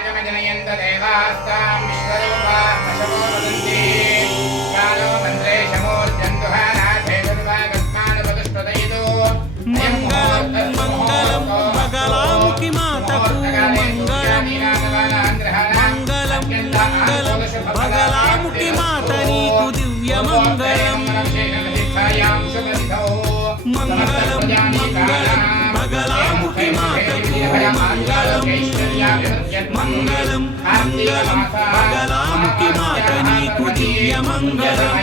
जनयन्त देवास्तां विश्वरूपाः शमो वदन्ति कालो मन्त्रे शमोद्यन्तुः नाथे दुर्वागस्मानुपतिष्ठदयितो मङ्गलं मङ्गलं मङ्गलामुखि मातकु मङ्गलं मङ्गलं मङ्गलं मङ्गलामुखि मातनीकु दिव्यमङ्गलम् मङ्गलं मङ्गलं मङ्गलामुखि మంగళం మంగళం మంగళం మంగళం మాత నీకు దివ్య మంగళం.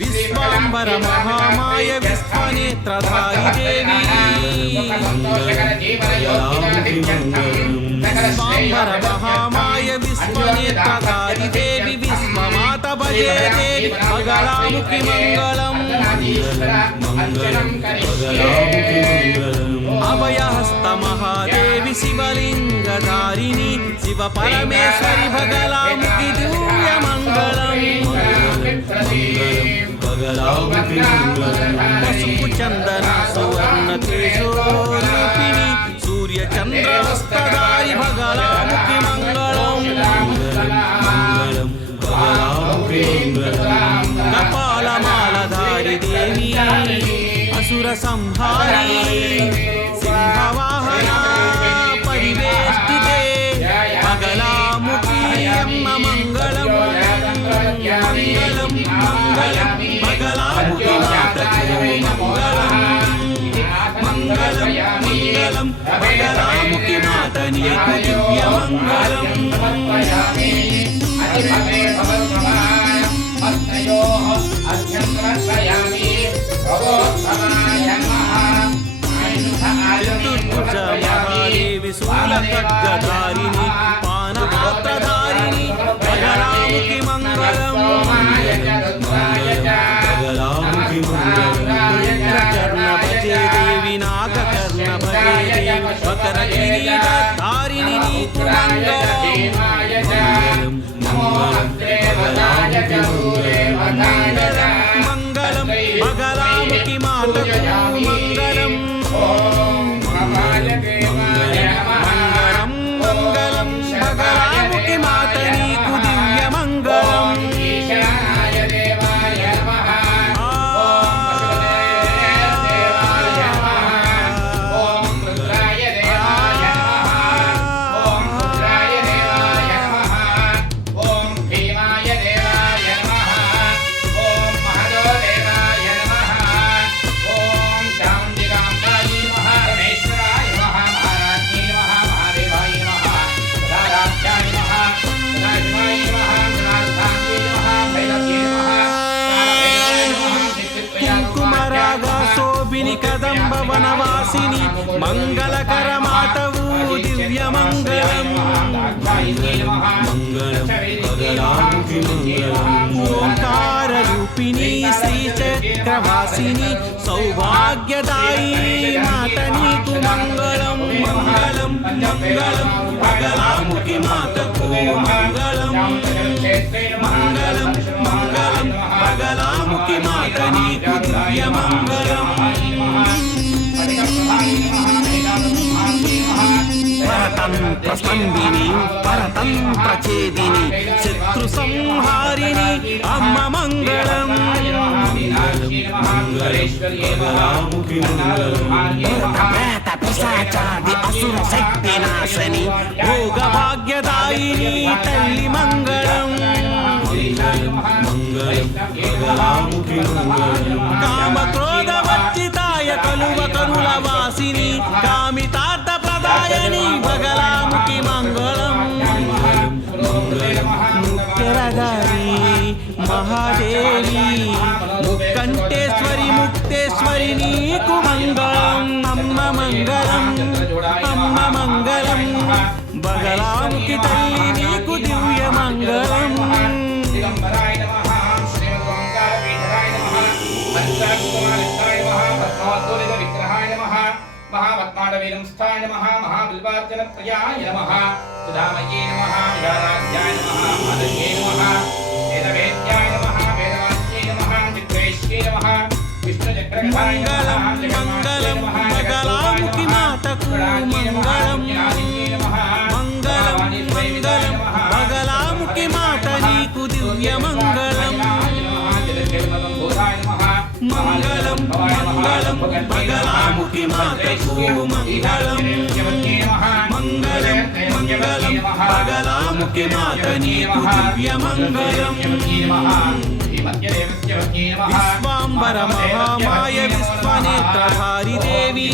విశ్వాంబర మహామాయ విశ్వనేత్రధారి దేవి. విశ్వాంబర మహామాయ విశ్వనేత్రధారి దేవి విశ్వమాత భజే మంగళం అభయహస్త మహాదేవి శివలింగధారిణి శివ పరమేశ్వరి భగలాముఖి దివ్య మంగళం పసుపు చందన సువర్ణ తేజోరూపిణి సూర్య చంద్ర హస్తధారి సంహారి సింహవాహనా పరివేష్టితే బగలాముఖి మంగళం మంగళం మంగళం బగలాముఖి మాతకు మంగళం మంగళం మంగళం బగలాముఖి మాత నీకు దివ్య మంగళం చతుర్భుజ మహాదేవి శూల ఖడ్గధారిణి పానపాత్రధారిణి బగలాముఖి మంగళం. కర్ణ భజే దేవి నాగకర్ణ భజే దేవి మకర కిరీటధారిణి నీకు మంగళం. మంగళం వనవాసిని మంగళకర మాతవు దివ్య మంగళం ఓంకార రూపిణి శ్రీ చక్రవాసిని సౌభాగ్యదాయి మాత నీకు మంగళం మంగళం మంగళం బగలాముఖి మాతకు మంగళం మంగళం మంగళం బగలాముఖి మాత నీకు దివ్య మంగళం పరతంత్ర స్పందిని పరతంత్ర చేదిని శత్రు సంహారిణి అమ్మ మంగళం. ప్రేత పిశాచాది అసుర శక్తి నాశని భోగ భాగ్యదాయిని తల్లి మంగళం. కామ క్రోధ ముక్కంటేశ్వరి ముక్తేశ్వరి నీకు మంగళం. అమ్మ మంగళం. అమ్మ మంగళం. బగలాంకి తల్లి నీకు దివ్య మంగళం. మహాపద్మాడవీరం స్థాయ నమ. మహాబిల్వార్జన ప్రియాయ నమ. సుధామయ్యే నమ. విహారాధ్యాయ నమ. మాధవ్యే నమ. వేదవేద్యాయ నమ మంగళం మంగళం మంగళాముఖి మాతకు మంగళం. మంగళం మంగళం మంగళాముఖి మాత నీకు దివ్య మంగళం. మంగళం మంగళం మంగళాముఖి మాతకు మంగళం. మంగళం మంగళం మంగళాముఖి మాత నీకు దివ్య మంగళం. విశ్వాంబర మహామాయ విశ్వనేత్రధారి దేవి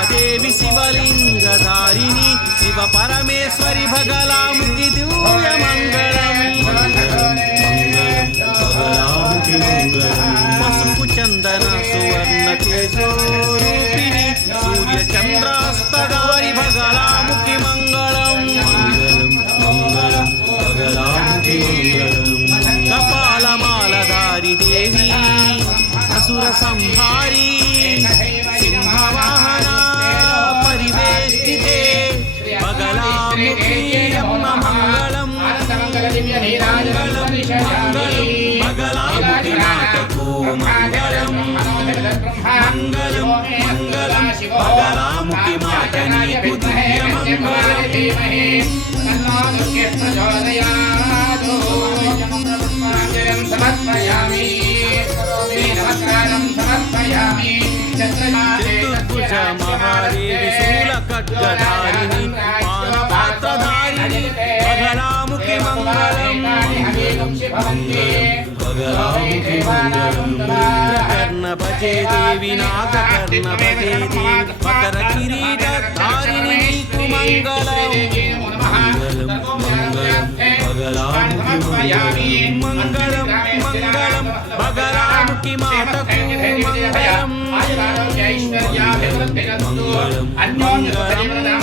మహాదేవి శివలింగధారిణి శివ పరమేశ్వరి భగలాముకి దివ్య మంగళం. పసుపు చందన సువర్ణ కేశోరూపిణి సూర్య చంద్రాస్తగారి భగలాముకి మంగళం. కపాలమాలధారి దేవి అసుర సంహారీ. మంగళం మంగళం మంగళం. మంగళం. మంగళం మంగళం. బగలాముఖి మాత నీకు దివ్య మంగళం సమర్పయామి నమస్కారం సమర్పయామి చతుర్భుజ మహాదేవి శూల బగలాముఖి మంగళం కర్ణ భజే దేవి నాగకర్ణ భజే దేవి మకర కిరీట ధారిణి నీకు మంగళం మంగళం మంగళం బగలాముఖి మాతకు మంగళం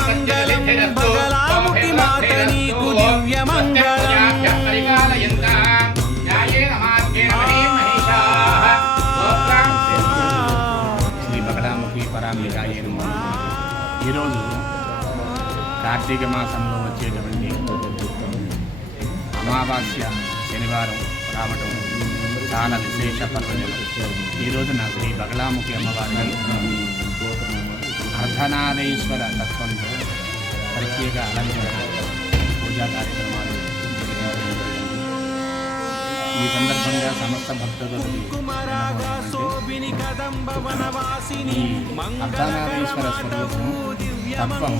మంగళం కార్తీక మాసంలో వచ్చేటువంటి అమావాస్య శనివారం రావటం చాలా విశేష పర్వదినం ఈ రోజున శ్రీ బగలాముఖి అమ్మవారిని అర్ధనారీశ్వర తత్వంతో ప్రత్యేక అలంకరణ పూజా కార్యక్రమాలు. ఈ సందర్భంగా సమస్త భక్తులకి ఈ అర్ధనారీశ్వర స్వరూపము తత్వము